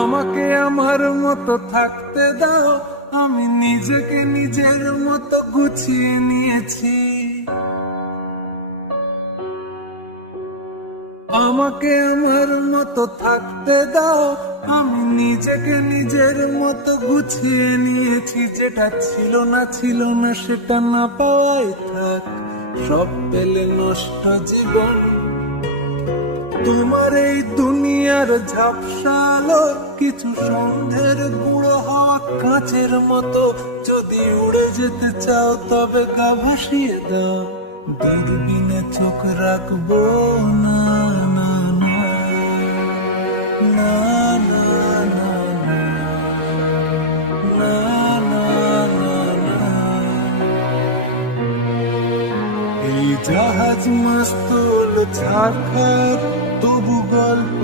আমাকে আমার মতো থাকতে দাও, আমি নিজেকে নিজের মতো গুছিয়ে নিয়েছি। আমাকে আমার মতো থাকতে দাও, আমি নিজেকে নিজের মতো গুছিয়ে নিয়েছি। যেটা ছিল না সেটা না পাওয়াই থাক, সব পেলে নষ্ট জীবন। তোমার এই দুনিয়ার ঝাপসালো কিছু সন্ধ্যের গুঁড়ো হওয়া কাঁচের মতো, যদি উড়ে যেতে চাও তবে গা ভাসিয়ে দাও, দূরবীনে চোখ রাখবো না। না না না না না না না না না। এই জাহাজ মাস্তুল ছাড়খার, তবু গল্প